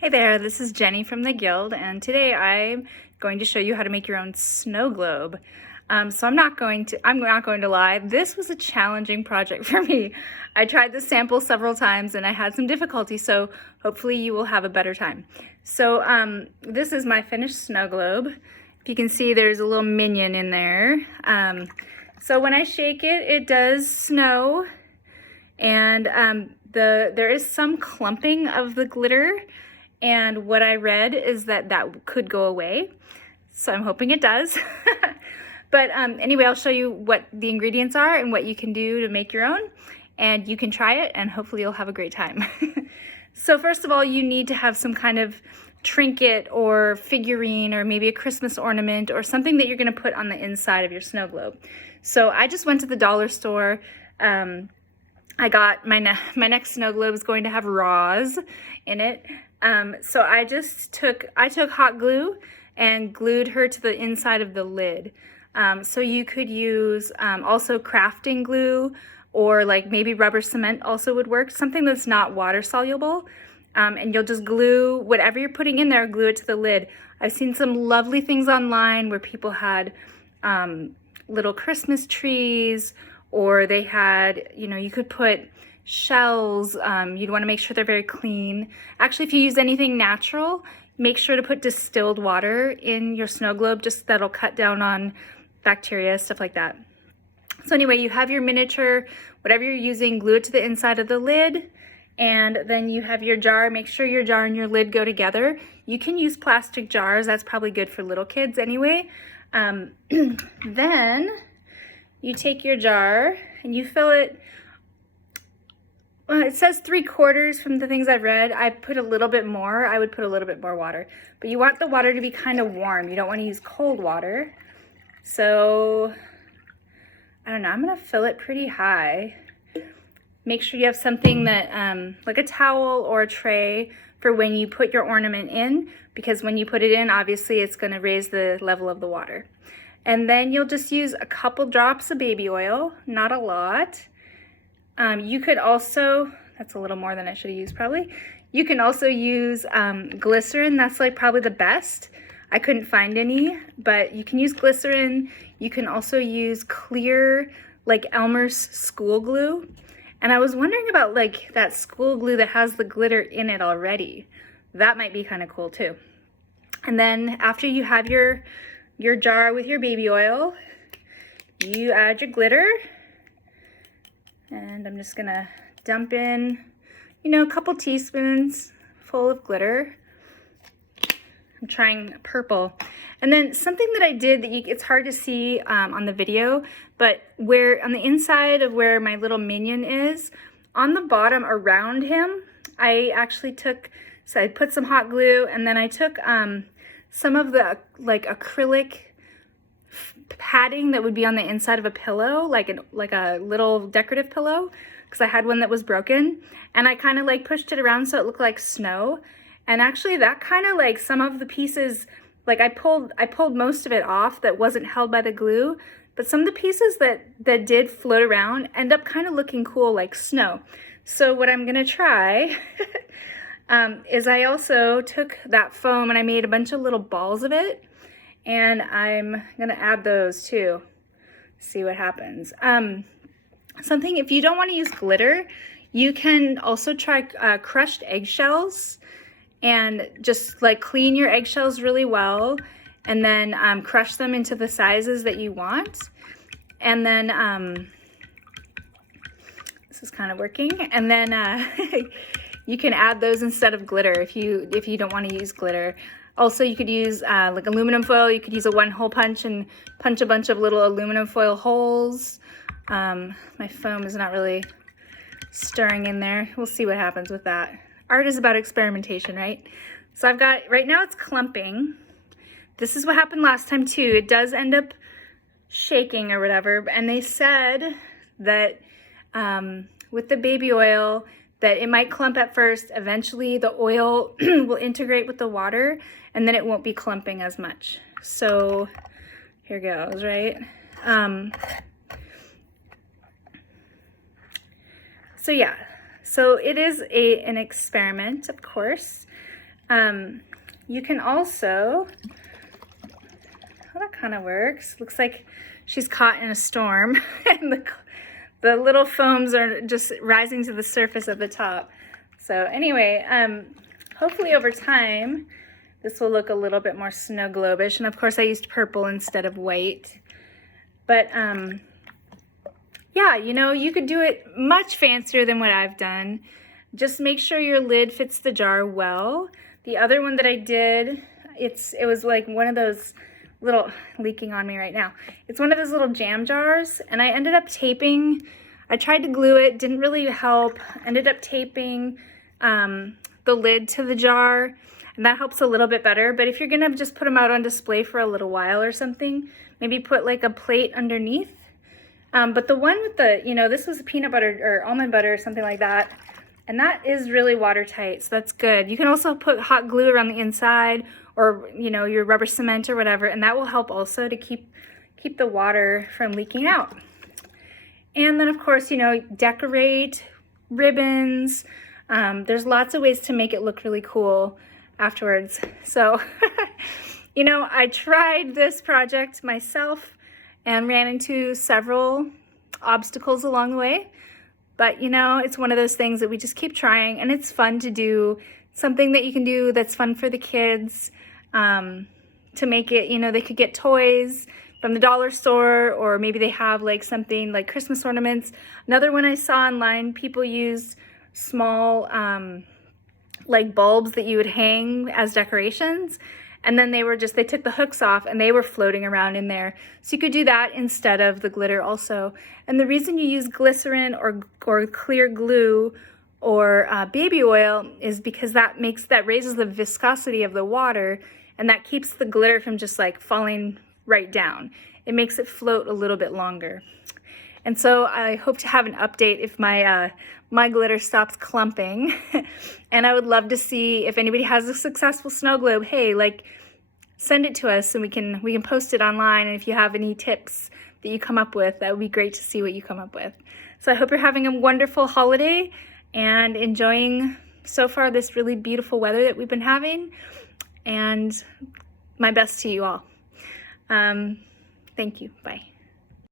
Hey there, this is Jenny from the Guild, and today I'm going to show you how to make your own snow globe. I'm not going to lie, this was a challenging project for me. I tried the sample several times and I had some difficulty, so hopefully you will have a better time. This is my finished snow globe. If you can see, there's a little minion in there. So when I shake it, it does snow, and there is some clumping of the glitter. And what I read is that could go away. So I'm hoping it does. But anyway, I'll show you what the ingredients are and what you can do to make your own. And you can try it and hopefully you'll have a great time. So first of all, you need to have some kind of trinket or figurine or maybe a Christmas ornament or something that you're gonna put on the inside of your snow globe. So I just went to the dollar store. I got my next snow globe is going to have Roz in it. So I took hot glue and glued her to the inside of the lid. So you could use also crafting glue, or like maybe rubber cement also would work, something that's not water soluble. And you'll just glue whatever you're putting in there, glue it to the lid. I've seen some lovely things online where people had little Christmas trees, or they had, you could put shells. You'd want to make sure they're very clean. Actually, if you use anything natural, make sure to put distilled water in your snow globe, just that'll cut down on bacteria, stuff like that. So anyway, you have your miniature, whatever you're using, glue it to the inside of the lid, and then you have your jar. Make sure your jar and your lid go together. You can use plastic jars. That's probably good for little kids anyway. Then you take your jar and you fill it. Well, it says 3/4 from the things I've read. I put a little bit more. I would put a little bit more water. But you want the water to be kind of warm. You don't want to use cold water. So, I don't know. I'm going to fill it pretty high. Make sure you have something that, like a towel or a tray for when you put your ornament in. Because when you put it in, obviously it's going to raise the level of the water. And then you'll just use a couple drops of baby oil, not a lot. You could also, that's a little more than I should have used probably. You can also use glycerin. That's like probably the best. I couldn't find any, but you can use glycerin. You can also use clear, like Elmer's school glue. And I was wondering about like that school glue that has the glitter in it already. That might be kind of cool too. And then after you have your jar with your baby oil, you add your glitter. And I'm just gonna dump in, a couple teaspoons full of glitter. I'm trying purple. And then something that I did that it's hard to see on the video, but where on the inside of where my little minion is, on the bottom around him, I actually I put some hot glue, and then I took some of the like acrylic padding that would be on the inside of a pillow, like a little decorative pillow, because I had one that was broken, and I kind of like pushed it around so it looked like snow. And actually that kind of like some of the pieces, like I pulled most of it off that wasn't held by the glue, but some of the pieces that did float around end up kind of looking cool like snow. So what I'm gonna try is I also took that foam and I made a bunch of little balls of it. And I'm gonna add those too, see what happens. If you don't wanna use glitter, you can also try crushed eggshells, and just like clean your eggshells really well, and then crush them into the sizes that you want. And then, this is kind of working. And then you can add those instead of glitter if you don't wanna use glitter. Also, you could use like aluminum foil. You could use a 1-hole punch and punch a bunch of little aluminum foil holes. My foam is not really stirring in there. We'll see what happens with that. Art is about experimentation, right? So I've got, right now it's clumping. This is what happened last time too. It does end up shaking or whatever. And they said that with the baby oil, that it might clump at first. Eventually the oil will integrate with the water, and then it won't be clumping as much. So here goes, right? So yeah, so it is an experiment, of course. You can also, well, that kind of works. Looks like she's caught in a storm and the little foams are just rising to the surface at the top. So anyway, hopefully over time, this will look a little bit more snow globe-ish. And of course I used purple instead of white. But yeah, you know, you could do it much fancier than what I've done. Just make sure your lid fits the jar well. The other one that I did, it was like one of those little, leaking on me right now. It's one of those little jam jars, and I ended up taping. I tried to glue it, didn't really help. Ended up taping the lid to the jar, and that helps a little bit better. But if you're gonna just put them out on display for a little while or something, maybe put like a plate underneath. But the one with the, you know, this was peanut butter or almond butter or something like that, and that is really watertight, so that's good. You can also put hot glue around the inside, or, you know, your rubber cement or whatever, and that will help also to keep the water from leaking out. And then of course, you know, decorate, ribbons. There's lots of ways to make it look really cool afterwards. So, you know, I tried this project myself and ran into several obstacles along the way. But, you know, it's one of those things that we just keep trying, and it's fun to do. Something that you can do that's fun for the kids, to make it, you know, they could get toys from the dollar store, or maybe they have like something like Christmas ornaments. Another one I saw online, people used small like bulbs that you would hang as decorations, and then they took the hooks off and they were floating around in there. So you could do that instead of the glitter also. And the reason you use glycerin or clear glue or baby oil is because that raises the viscosity of the water, and that keeps the glitter from just like falling right down. It makes it float a little bit longer. And so I hope to have an update if my my glitter stops clumping. And I would love to see if anybody has a successful snow globe. Hey, like, send it to us and we can post it online. And if you have any tips that you come up with, that would be great to see what you come up with. So I hope you're having a wonderful holiday and enjoying so far this really beautiful weather that we've been having. And my best to you all. Thank you. Bye.